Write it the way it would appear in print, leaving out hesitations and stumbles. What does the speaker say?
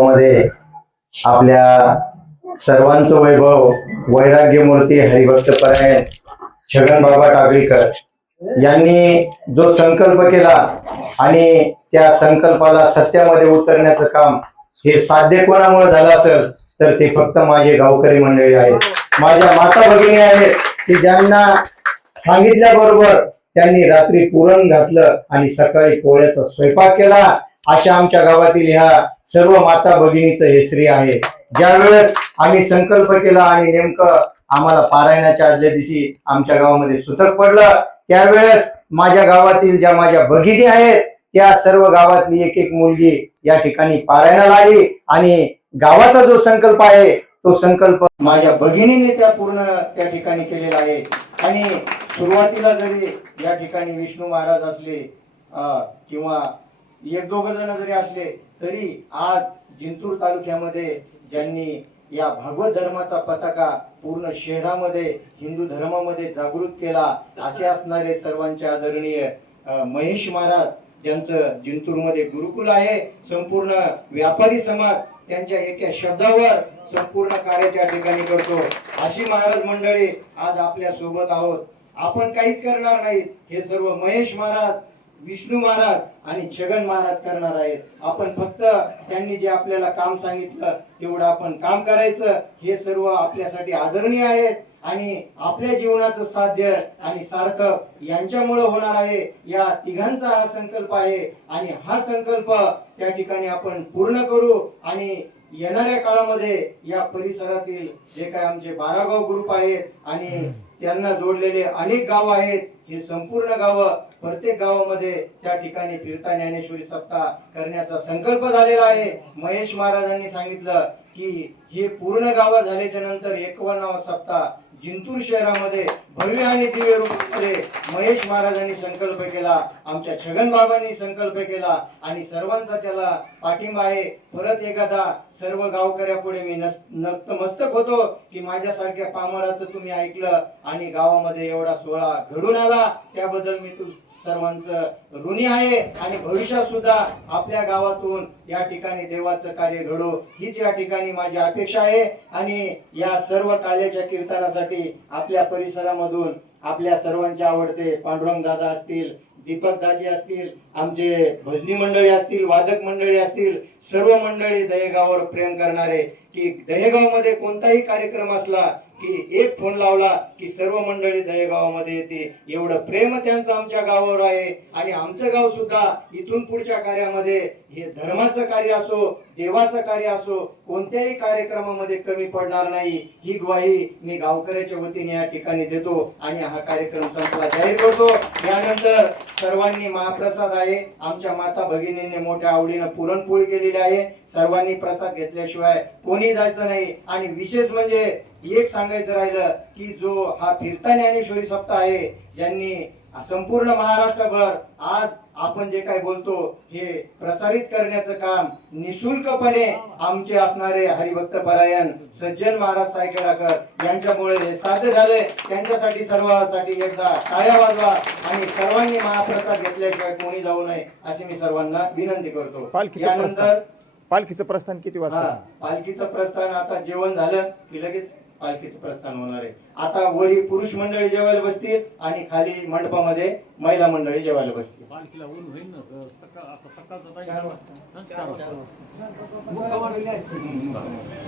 मध्ये आपल्या सर्वांचं वैभव वैराग्य मूर्ती हरिभक्त परायण छगन बाबा टाकळीकर यांनी जो संकल्प केला आणि त्या संकल्पाला सत्यामध्ये उतरण्याचं काम हे साध्य कोणामुळे झालं असेल तर ते फक्त माझे गावकरी मंडळी आहेत, माझ्या माता भगिनी आहेत की ज्यांना सांगितल्याबरोबर त्यांनी रात्री पुरण घातलं आणि सकाळी पोळ्याचा स्वयंपाक केला. अशा आमच्या गावातील ह्या सर्व माता भगिनीचं हे श्रेय आहे. ज्यावेळेस आम्ही संकल्प केला आणि नेमकं आम्हाला पारायणाच्या आदल्या दिवशी आमच्या गावामध्ये सुतक पडलं, त्यावेळेस माझ्या गावातील ज्या माझ्या भगिनी आहेत त्या सर्व गावातली एक एक मुलगी या ठिकाणी पारायणाला आली आणि गावाचा जो संकल्प आहे तो संकल्प माझ्या भगिनीने पूर्ण त्या ठिकाणी केलेला आहे. आणि सुरुवातीला जरी या ठिकाणी विष्णू महाराज असले किंवा एक दोघ जण जरी असले तरी आज जिंतूर तालुक्यामध्ये ज्यांनी या भागवत धर्माचा पताका पूर्ण शहरामध्ये हिंदू धर्मामध्ये जागृत केला असे असणारे सर्वांचे आदरणीय महेश महाराज, ज्यांचं जिंतूरमध्ये गुरुकुल आहे, संपूर्ण व्यापारी समाज त्यांच्या एका शब्दावर संपूर्ण कार्य त्या ठिकाणी करतो, अशी महाराज मंडळी आज आपल्या सोबत आहोत. आपण काहीच करणार नाहीत, हे सर्व महेश महाराज, विष्णू महाराज आणि छगन महाराज करणार आहेत. आपण फक्त त्यांनी जे आपल्याला काम सांगितलं तेवढं आपण काम करायचं. हे सर्व आपल्यासाठी आदरणीय आहेत आणि आपल्या जीवनाचं साध्य आणि सार्थक यांच्यामुळे होणार आहे. या तिघांचा हा संकल्प आहे आणि हा संकल्प त्या ठिकाणी आपण पूर्ण करू. आणि येणाऱ्या काळामध्ये या परिसरातील जे काही आमचे 12 गाव ग्रुप आहेत आणि त्यांना जोडलेले अनेक गाव आहेत, हे संपूर्ण गाव प्रत्येक गावामध्ये त्या ठिकाणी फिरता ज्ञानेश्वरी सप्ताह करण्याचा संकल्प झालेला आहे. महेश महाराजांनी सांगितलं की हे पूर्ण गाव झाल्याच्या नंतर 51वा सप्ताह जिंतूर शहरामध्ये भव्य आणि दिव्य रूपामध्ये महेश महाराजांनी संकल्प केला, आमच्या छगन बाबांनी संकल्प केला आणि सर्वांचा त्याला पाठिंबा आहे. परत एकदा सर्व गावकऱ्यापुढे मी नतमस्तक होतो की माझ्यासारख्या पामराचं तुम्ही ऐकलं आणि गावामध्ये एवढा सोहळा घडून आला, त्याबद्दल मी सर्वांचं ऋणी आहे. आणि भविष्यात सुद्धा आपल्या गावातून या ठिकाणी देवाचं कार्य घडो हीच या ठिकाणी माझी अपेक्षा आहे. आणि या सर्व कार्याच्या कीर्तनासाठी आपल्या परिसरामधून आपल्या सर्वांचे आवडते पांडुरंग दादा असतील, दीपक दाजी असतील, आमचे भजनी मंडळी असतील, वादक मंडळी असतील, सर्व मंडळी दहेगावावर प्रेम करणारे की दहेगावमध्ये कोणताही कार्यक्रम असला की एक फोन लावला की सर्व मंडळी दहेगावामध्ये येते. एवढं प्रेम त्यांचं आमच्या गावावर आहे. आणि आमचं गाव सुद्धा इथून पुढच्या कार्यामध्ये हे धर्माचं कार्य असो, देवाचं कार्य असो, कोणत्याही कार्यक्रमामध्ये कमी पडणार नाही, ही ग्वाही मी गावकऱ्याच्या वतीने या ठिकाणी देतो. आणि हा कार्यक्रम संपला जाहीर करतो. यानंतर सर्वांनी महाप्रसाद आहे, आमच्या माता भगिनींनी मोठ्या आवडीनं पुरणपोळी केलेली आहे. सर्वांनी प्रसाद घेतल्याशिवाय कोणी जायचं नाही. आणि विशेष म्हणजे एक सांगायचं राहिलं की जो हा फिरता ज्ञानेश्वरी सप्ताह आहे, ज्यांनी संपूर्ण महाराष्ट्रभर आज आपण जे काही बोलतो हे प्रसारित करण्याचं काम निशुल्कपणे आमचे असणारे हरिभक्त परायण सज्जन महाराज सायकेडाकर यांच्यामुळे हे साध्य झाले. त्यांच्यासाठी सर्वांसाठी एकदा टाळ्या वाजवा आणि सर्वांनी महाप्रसाद घेतल्याशिवाय कोणी जाऊ नये अशी मी सर्वांना विनंती करतो. यानंतर पालखीचं प्रस्थान किती वाजता? पालखीचं प्रस्थान आता जेवण झालं की लगेच पालखीचं प्रस्थान होणार आहे. आता वरी पुरुष मंडळी जेवायला बसतील आणि खाली मंडपामध्ये महिला मंडळी जेवायला बसतील. पालखीला ऊन होईल ना, सकाळचा 4 वाजता